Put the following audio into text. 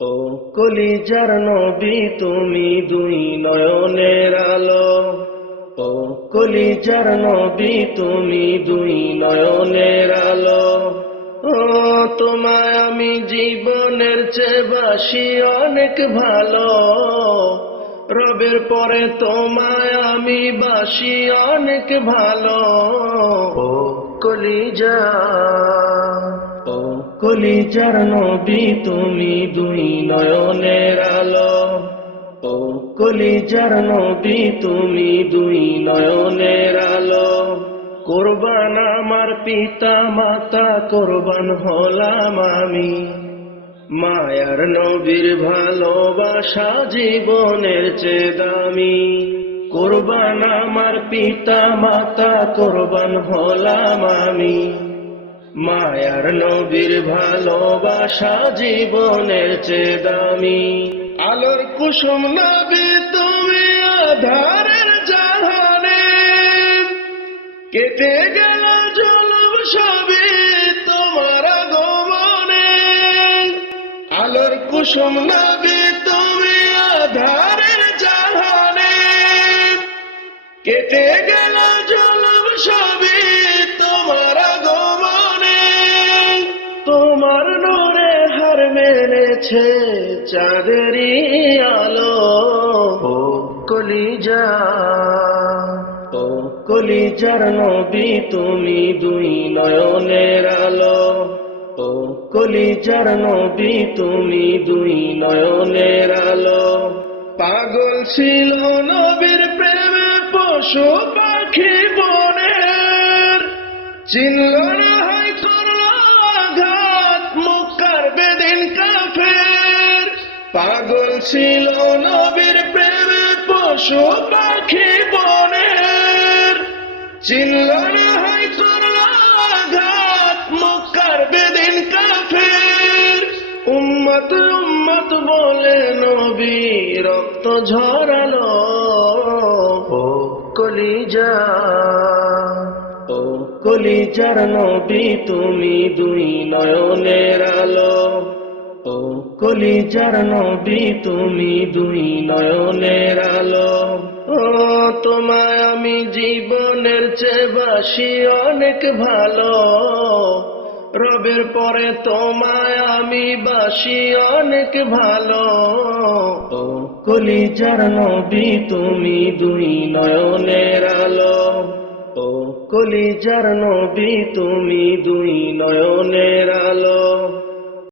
ও কলিজার নবী তুমি দুই নয়নের আলো। ও কলিজার নবী তুমি দুই নয়নের আলো। ও তোমায় আমি জীবনের চেয়ে বাসি অনেক ভালো। রবের পরে তোমায় আমি বাসি অনেক ভালো। ও কলিজা, ও কলিজার নবী তুমি দুই নয়নের আলো। ও কলিজার নবী তুমি দুই নয়নের আলো। কোরবান আমার পিতা মাতা, কোরবান হলাম আমি। মায়ার নবীর ভালোবাসা জীবনের চেয়ে দামি। কোরবান আমার পিতা মাতা, কোরবান হলাম আমি। মায়ার নবীর ভালোবাসা জীবনের চেয়ে দামি। আলোর কুসুম নবী তুমি আধারের জাহানে, কেটে গেল জুলুম সবই তোমার আগমনে। আলোর কুসুম নবী তুমি আধারের জাহানে, কেটে গেল জুলুম সবই তোমার আগমনে। তোমার নূরে হার মেনেছে চাঁদেরই আলো। ও কলিজা, ও কলিজার নবী তুমি দুই নয়নের আলো। ও কলিজার নবী তুমি দুই নয়নের আলো। পাগল ছিল নবীর প্রেমে পশু পাখি বনের, চিনল না হয় করল আঘাত মক্কার বেদিন কাফের। পাগল ছিল নবীর প্রেমে পশু পাখি বনের, চিনল না হয় করল আঘাত মক্কার বেদিন কাফের। উম্মত উম্মত বলে নবী রক্ত ঝরালো। ও কলিজা, ও কলিজার নবী তুমি দুই নয়নের আলো। ও কলিজার নবী তুমি দুই নয়নের আলো। ও তোমায় আমি জীবনের চেয়ে বাসি অনেক ভালো। রবের পরে তোমায় আমি বাসি অনেক ভালো। ও কলিজার নবী তুমি দুই নয়নের আলো। ও কলিজার নবী তুমি দুই নয়নের আলো।